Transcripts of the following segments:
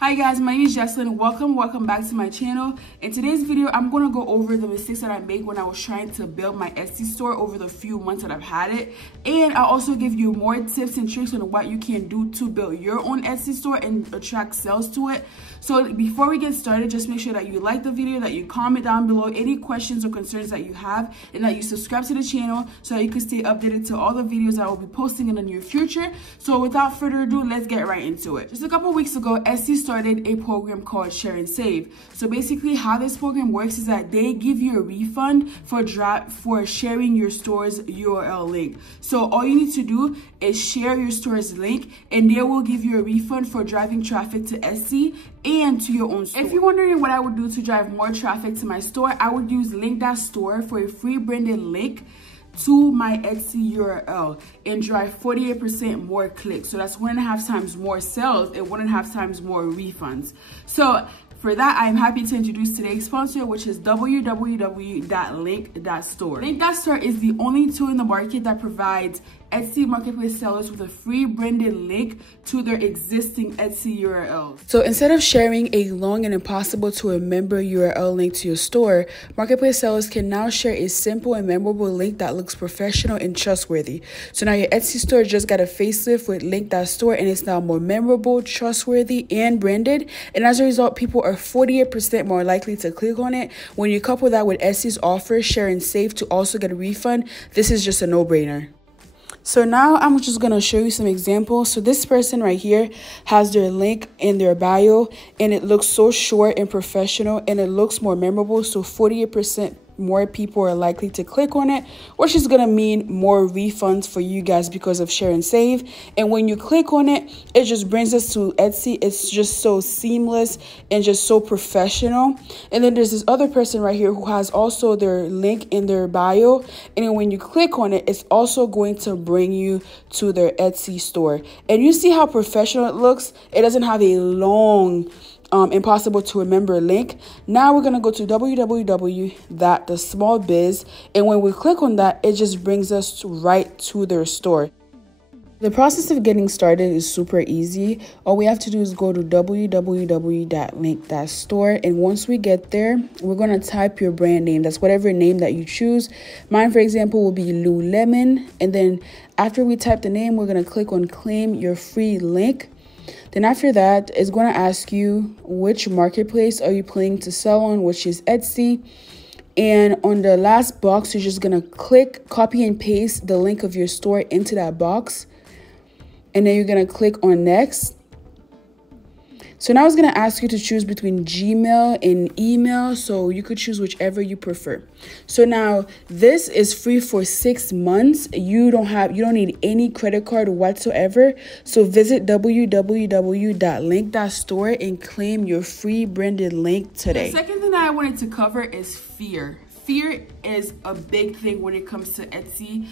Hi guys, my name is Jesslyn. Welcome back to my channel. In today's video, I'm going to go over the mistakes that I made when I was trying to build my Etsy store over the few months that I've had it. And I'll also give you more tips and tricks on what you can do to build your own Etsy store and attract sales to it. So before we get started, just make sure that you like the video, that you comment down below any questions or concerns that you have, and that you subscribe to the channel so that you can stay updated to all the videos that I will be posting in the near future. So without further ado, let's get right into it. Just a couple weeks ago, Etsy started a program called Share and Save. So basically how this program works is that they give you a refund for sharing your store's URL link. So all you need to do is share your store's link and they will give you a refund for driving traffic to Etsy and to your own store. If you're wondering what I would do to drive more traffic to my store, I would use Link.Store for a free branded link to my Etsy URL and drive 48% more clicks. So that's 1.5 times more sales and 1.5 times more refunds. So for that, I'm happy to introduce today's sponsor, which is www.link.store. Link.Store is the only tool in the market that provides Etsy marketplace sellers with a free branded link to their existing Etsy URLs. So instead of sharing a long and impossible to remember URL link to your store, marketplace sellers can now share a simple and memorable link that looks professional and trustworthy. So now your Etsy store just got a facelift with Link.Store, and it's now more memorable, trustworthy, and branded. And as a result, people are 48% more likely to click on it. When you couple that with Etsy's offer, Share and Save, to also get a refund, this is just a no-brainer. So now I'm just going to show you some examples. So this person right here has their link in their bio, and it looks so short and professional, and it looks more memorable. So 48% more people are likely to click on it, which is going to mean more refunds for you guys because of Share and Save. And when you click on it, it just brings us to Etsy. It's just so seamless and just so professional. And then there's this other person right here who has also their link in their bio, and then when you click on it, it's also going to bring you to their Etsy store. And you see how professional it looks. It doesn't have a long impossible to remember link. Now we're going to go to www.thesmallbiz, and when we click on that, it just brings us right to their store. The process of getting started is super easy. All we have to do is go to www.link.store, and once we get there, we're going to type your brand name. That's whatever name that you choose. Mine, for example, will be Lululemon. And then after we type the name, we're going to click on claim your free link. Then after that, it's going to ask you which marketplace are you planning to sell on, which is Etsy. And on the last box, you're just going to click copy and paste the link of your store into that box. And then you're going to click on next. So now it's going to ask you to choose between Gmail and email. So you could choose whichever you prefer. So now this is free for 6 months. You don't need any credit card whatsoever. So visit www.link.store and claim your free branded link today. The second thing that I wanted to cover is fear. Fear is a big thing when it comes to Etsy,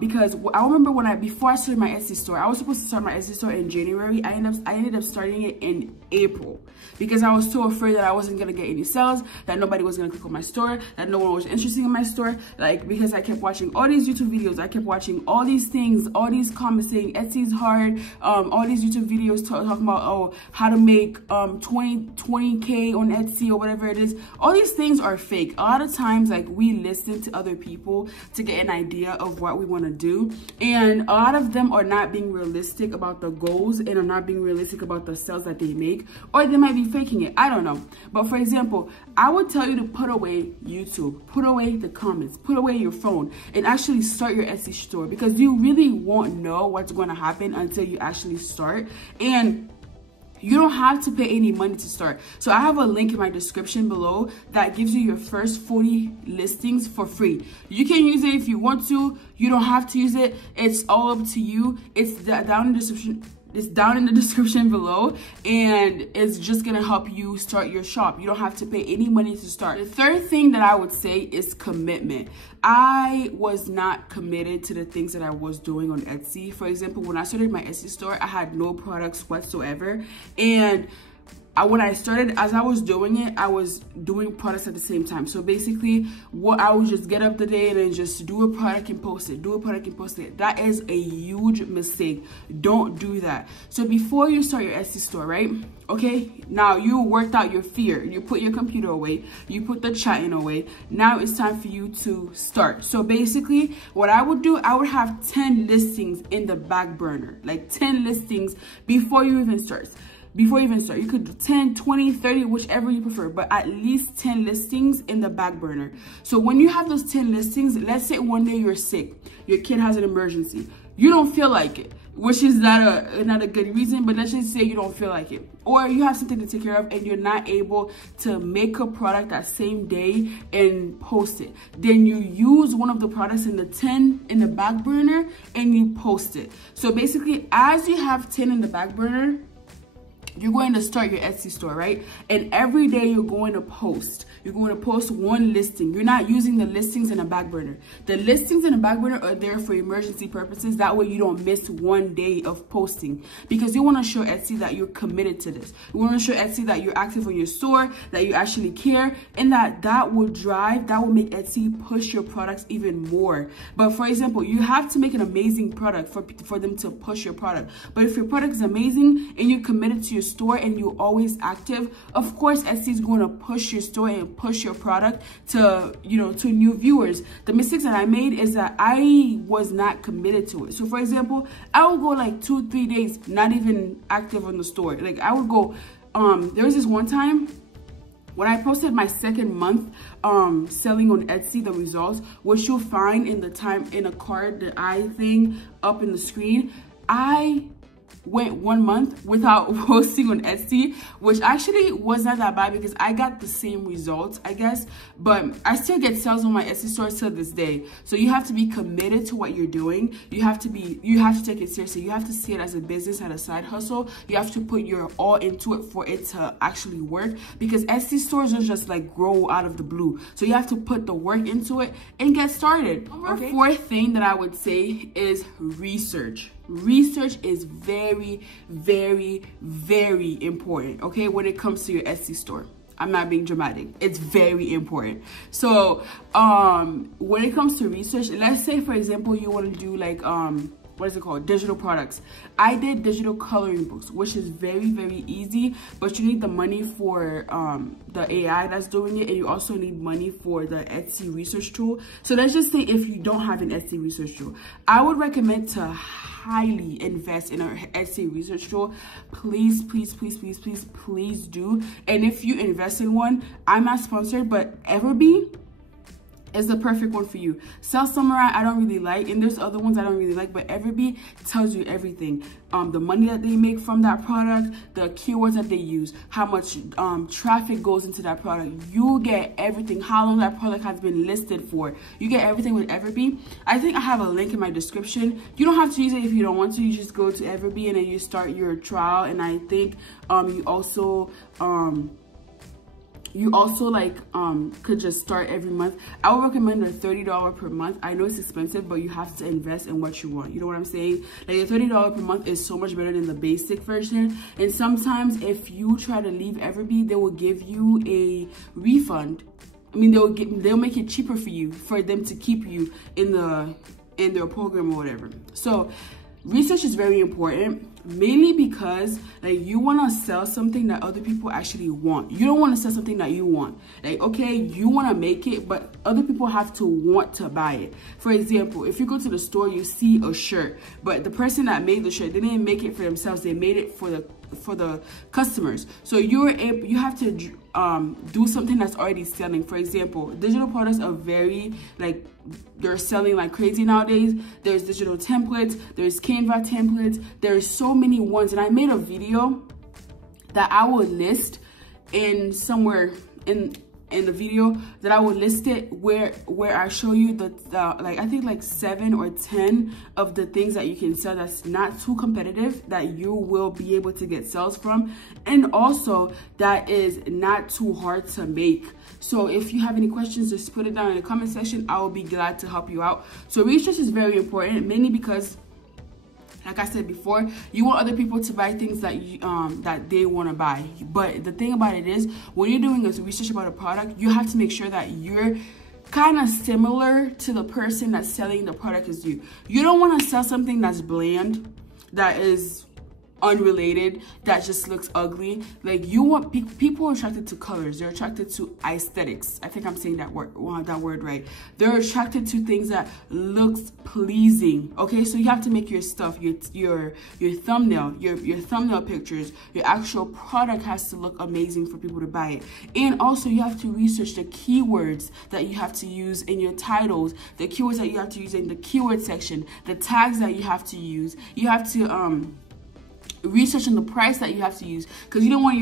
because I remember before I started my Etsy store, I was supposed to start my Etsy store in January. I ended up starting it in April because I was so afraid that I wasn't gonna get any sales, that nobody was gonna click on my store, that no one was interested in my store. Like, because I kept watching all these YouTube videos, I kept watching all these things, all these comments saying Etsy's hard, all these YouTube videos talking about how to make 20K on Etsy or whatever it is. All these things are fake. A lot of times, like, we listen to other people to get an idea of what we want to do, and a lot of them are not being realistic about the goals and are not being realistic about the sales that they make, or they might be faking it. I don't know. But for example, I would tell you to put away YouTube, put away the comments, put away your phone, and actually start your Etsy store, because you really won't know what's going to happen until you actually start. And you don't have to pay any money to start. So I have a link in my description below that gives you your first 40 listings for free. You can use it if you want to. You don't have to use it. It's all up to you. It's down in the description. It's down in the description below, and it's just gonna help you start your shop. You don't have to pay any money to start. The third thing that I would say is commitment. I was not committed to the things that I was doing on Etsy. For example, when I started my Etsy store, I had no products whatsoever, and when I started, as I was doing it, I was doing products at the same time. So basically, what I would just get up the day and then just do a product and post it, do a product and post it. That is a huge mistake. Don't do that. So before you start your Etsy store, right? Okay, now you worked out your fear. You put your computer away, you put the chatting away. Now it's time for you to start. So basically, what I would do, I would have 10 listings in the back burner, like 10 listings before you even start. Before you even start, you could do 10, 20, 30, whichever you prefer, but at least 10 listings in the back burner. So when you have those 10 listings, let's say one day you're sick, your kid has an emergency, you don't feel like it, which is not a good reason, but let's just say you don't feel like it, or you have something to take care of and you're not able to make a product that same day and post it. Then you use one of the products in the 10 in the back burner and you post it. So basically, as you have 10 in the back burner, you're going to start your Etsy store, right? And every day you're going to post. You're going to post one listing. You're not using the listings in a back burner. The listings in the back burner are there for emergency purposes. That way you don't miss one day of posting, because you want to show Etsy that you're committed to this. You want to show Etsy that you're active on your store, that you actually care, and that will make Etsy push your products even more. But for example, you have to make an amazing product for them to push your product. But if your product is amazing and you're committed to your store and you're always active, of course Etsy is going to push your store and push your product to, you know, to new viewers. The mistakes that I made is that I was not committed to it. So for example, I would go like 2-3 days not even active on the store. Like I would go, there was this one time when I posted my second month selling on Etsy, the results, which you'll find in a card, the eye thing up in the screen, I went 1 month without posting on Etsy, which actually was not that bad because I got the same results, I guess, but I still get sales on my Etsy store to this day. So you have to be committed to what you're doing. You have to take it seriously. You have to see it as a business, as a side hustle. You have to put your all into it for it to actually work, because Etsy stores don't just like grow out of the blue. So you have to put the work into it and get started. Okay. Fourth thing that I would say is research. Research is very, very, very important, okay, when it comes to your Etsy store. I'm not being dramatic. It's very important. So when it comes to research, let's say for example you want to do like what is it called, digital products. I did digital coloring books, which is very, very easy, but you need the money for the AI that's doing it, and you also need money for the Etsy research tool. So let's just say if you don't have an Etsy research tool, I would recommend to highly invest in our Etsy research tool. Please, please, please, please, please, please do. And if you invest in one, I'm not sponsored, but Everbee is the perfect one for you. Sell Samurai I don't really like, and there's other ones I don't really like, but Everbee tells you everything. The money that they make from that product, the keywords that they use, how much traffic goes into that product. You get everything, how long that product has been listed for. You get everything with Everbee. I think I have a link in my description. You don't have to use it if you don't want to. You just go to Everbee and then you start your trial. And I think you also like could just start every month. I would recommend a $30 per month. I know it's expensive, but you have to invest in what you want. You know what I'm saying? Like a $30 per month is so much better than the basic version. And sometimes if you try to leave Everbee, they will give you a refund. I mean, they'll make it cheaper for you, for them to keep you in their program or whatever. So research is very important, mainly because like you want to sell something that other people actually want. You don't want to sell something that you want. Like, okay, you want to make it, but other people have to want to buy it. For example, if you go to the store, you see a shirt, but the person that made the shirt, they didn't make it for themselves. They made it for the customers. So you have to do something that's already selling. For example, digital products are very like, they're selling like crazy nowadays. There's digital templates, there's Canva templates, there's so many ones. And I made a video that I will list in somewhere in the video, that I will list it where I show you the like, I think like 7 or 10 of the things that you can sell that's not too competitive, that you will be able to get sales from, and also that is not too hard to make. So if you have any questions, just put it down in the comment section. I will be glad to help you out. So research is very important, mainly because like I said before, you want other people to buy things that you, that they want to buy. But the thing about it is, when you're doing this research about a product, you have to make sure that you're kind of similar to the person that's selling the product as you. You don't want to sell something that's bland, that is unrelated, that just looks ugly. Like, you want people are attracted to colors. They're attracted to aesthetics. I think I'm saying that word right. They're attracted to things that looks pleasing. Okay, so you have to make your stuff, your thumbnail, your thumbnail pictures, your actual product has to look amazing for people to buy it. And also, you have to research the keywords that you have to use in your titles, the keywords that you have to use in the keyword section, the tags that you have to use. You have to research on the price that you have to use, because you don't want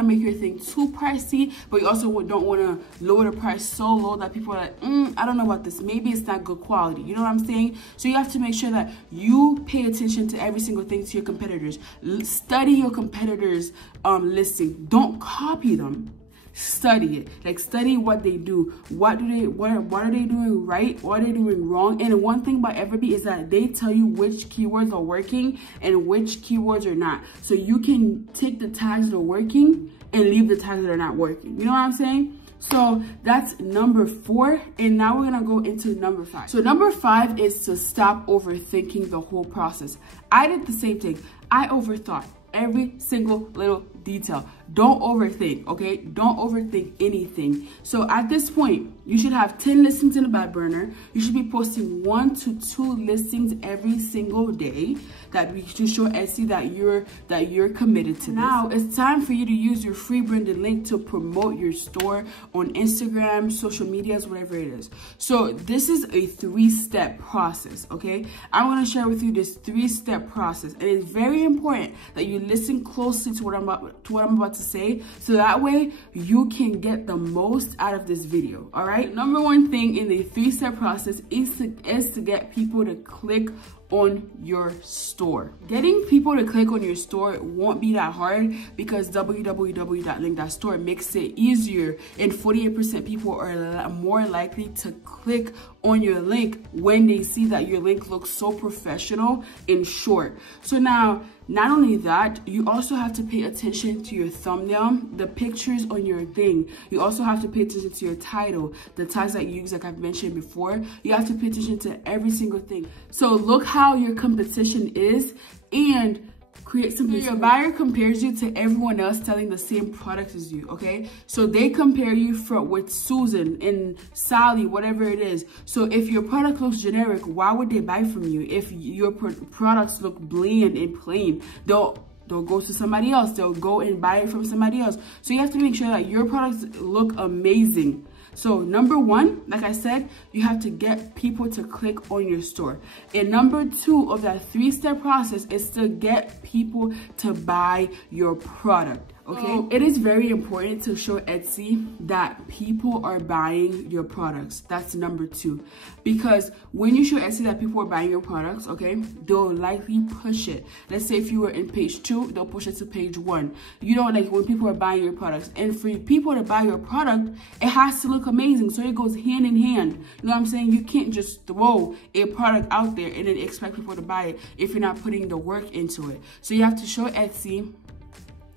to make your thing too pricey, but you also don't want to lower the price so low that people are like, I don't know about this, maybe it's not good quality. You know what I'm saying? So you have to make sure that you pay attention to every single thing, to your competitors. Study your competitors' listing. Don't copy them. Study it. Like, study what they do. What are they doing right? What are they doing wrong? And one thing about Everbee is that they tell you which keywords are working and which keywords are not. So you can take the tags that are working and leave the tags that are not working. You know what I'm saying? So that's number 4. And now we're gonna go into number 5. So number 5 is to stop overthinking the whole process. I did the same thing. I overthought every single little detail. Don't overthink, okay? Don't overthink anything. So at this point, you should have 10 listings in the back burner. You should be posting 1 to 2 listings every single day to show Etsy that you're committed to this. Now it's time for you to use your free branded link to promote your store on Instagram, social medias, whatever it is. So this is a 3-step process, okay? I want to share with you this 3-step process, and it's very important that you listen closely to what I'm about to say, so that way you can get the most out of this video. All right, the number 1 thing in the 3-step process is to get people to click on your store. Getting people to click on your store won't be that hard, because www.link.store makes it easier, and 48% people are more likely to click on your link when they see that your link looks so professional and short. So now, not only that, you also have to pay attention to your thumbnail, the pictures on your thing. You also have to pay attention to your title, the tags that you use, like I've mentioned before. You have to pay attention to every single thing. So look how your competition is, and create something. Your buyer compares you to everyone else selling the same product as you, okay? So they compare you with Susan and Sally, whatever it is. So if your product looks generic, why would they buy from you? If your products look bland and plain, they'll go to somebody else. They'll go and buy it from somebody else. So you have to make sure that your products look amazing. So number 1, like I said, you have to get people to click on your store. And number 2 of that 3-step process is to get people to buy your product. Okay, it is very important to show Etsy that people are buying your products. That's number 2, because when you show Etsy that people are buying your products, okay, they'll likely push it. Let's say if you were in page 2, they'll push it to page 1. You know, like when people are buying your products, and for people to buy your product, it has to look amazing. So it goes hand in hand. You know what I'm saying? You can't just throw a product out there and then expect people to buy it if you're not putting the work into it. So you have to show Etsy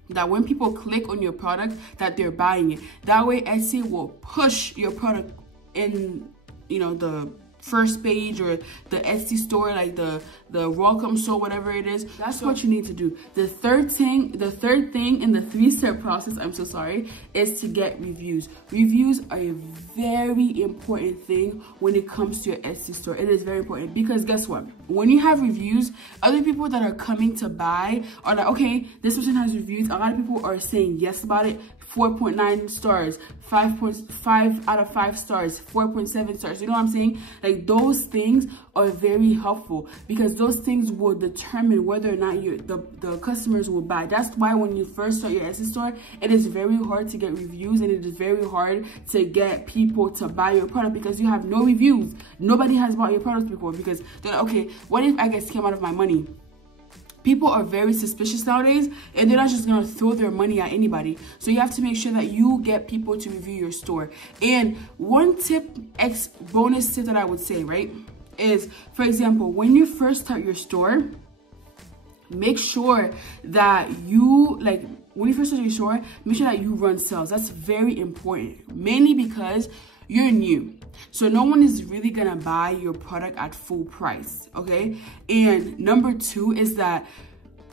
that when people click on your product, that they're buying it. That way Etsy will push your product in, you know, the first page or the Etsy store, like the welcome store, whatever it is. That's what you need to do. The third thing in the 3-step process, I'm so sorry, is to get reviews. Reviews are a very important thing when it comes to your Etsy store. It is very important, because guess what? When you have reviews, other people that are coming to buy are like, okay, this person has reviews. A lot of people are saying yes about it. 4.9 stars, 5.5 out of 5 stars, 4.7 stars. You know what I'm saying? Like, those things are very helpful, because those things will determine whether or not the customers will buy. That's why when you first start your Etsy store, it is very hard to get reviews, and it is very hard to get people to buy your product, because you have no reviews. Nobody has bought your products before, because they're like, okay, what if I get scammed out of my money? People are very suspicious nowadays, and they're not just gonna throw their money at anybody. So you have to make sure that you get people to review your store. And one bonus tip that I would say, right, is, for example, when you first start your store, make sure that you, like, when you first start your store, make sure that you run sales. That's very important, mainly because you're new. So no one is really gonna buy your product at full price, okay? And number two is that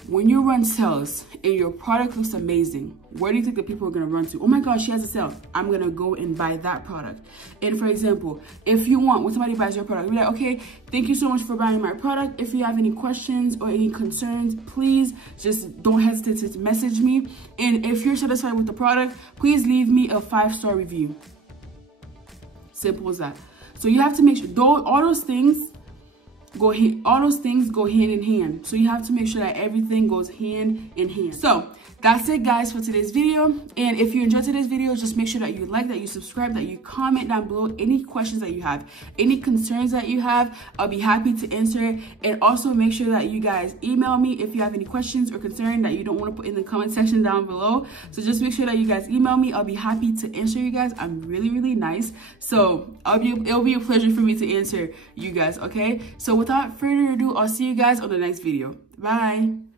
when you run sales and your product looks amazing, where do you think that people are gonna run to? Oh my gosh, she has a sale. I'm gonna go and buy that product. And for example, if you want, when somebody buys your product, be like, okay, thank you so much for buying my product. If you have any questions or any concerns, please just don't hesitate to message me. And if you're satisfied with the product, please leave me a 5-star review. Simple as that. So you have to make sure all those things go hand in hand. So you have to make sure that everything goes hand in hand. So that's it, guys, for today's video. And if you enjoyed today's video, just make sure that you like, that you subscribe, that you comment down below any questions that you have, any concerns that you have. I'll be happy to answer. And also make sure that you guys email me if you have any questions or concern that you don't want to put in the comment section down below. So just make sure that you guys email me. I'll be happy to answer you guys. I'm really, really nice. So it'll be a pleasure for me to answer you guys, okay? So without further ado, I'll see you guys on the next video. Bye.